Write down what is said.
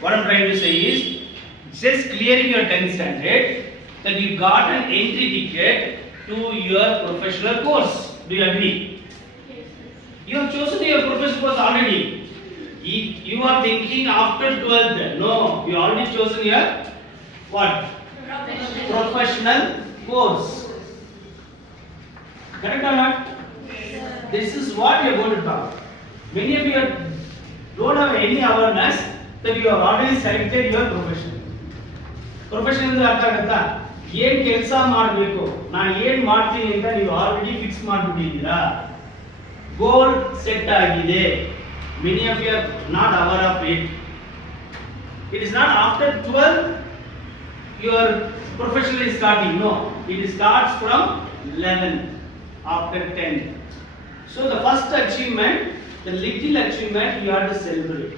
What I'm trying to say is just clearing your 10th standard that you got an entry ticket to your professional course. Do you agree? You have chosen your professional course already. You are thinking after 12th. No, you already chosen your what? Professional course. Correct or not? This is what you are going to talk. Many of you don't have any awareness that you have already selected your profession. Profession ಅಂದ್ರೆ ಅರ್ಥ ಆಗುತ್ತಾ? ಏನು ಕೆಲಸ ಮಾಡಬೇಕು, ನಾನು ಏನು ಮಾಡ್ತೀನಿ ಅಂತ ನೀವು ಆಲ್ರೆಡಿ ಫಿಕ್ಸ್ ಮಾಡಿಬಿಟ್ಟಿದ್ದೀರಾ. ಗೋಲ್ ಸೆಟ್ ಆಗಿದೆ. Many of you are not aware of it. It is not after 12 your profession is starting. No, it starts from 11 after 10. So the first achievement, the little achievement you have to celebrate.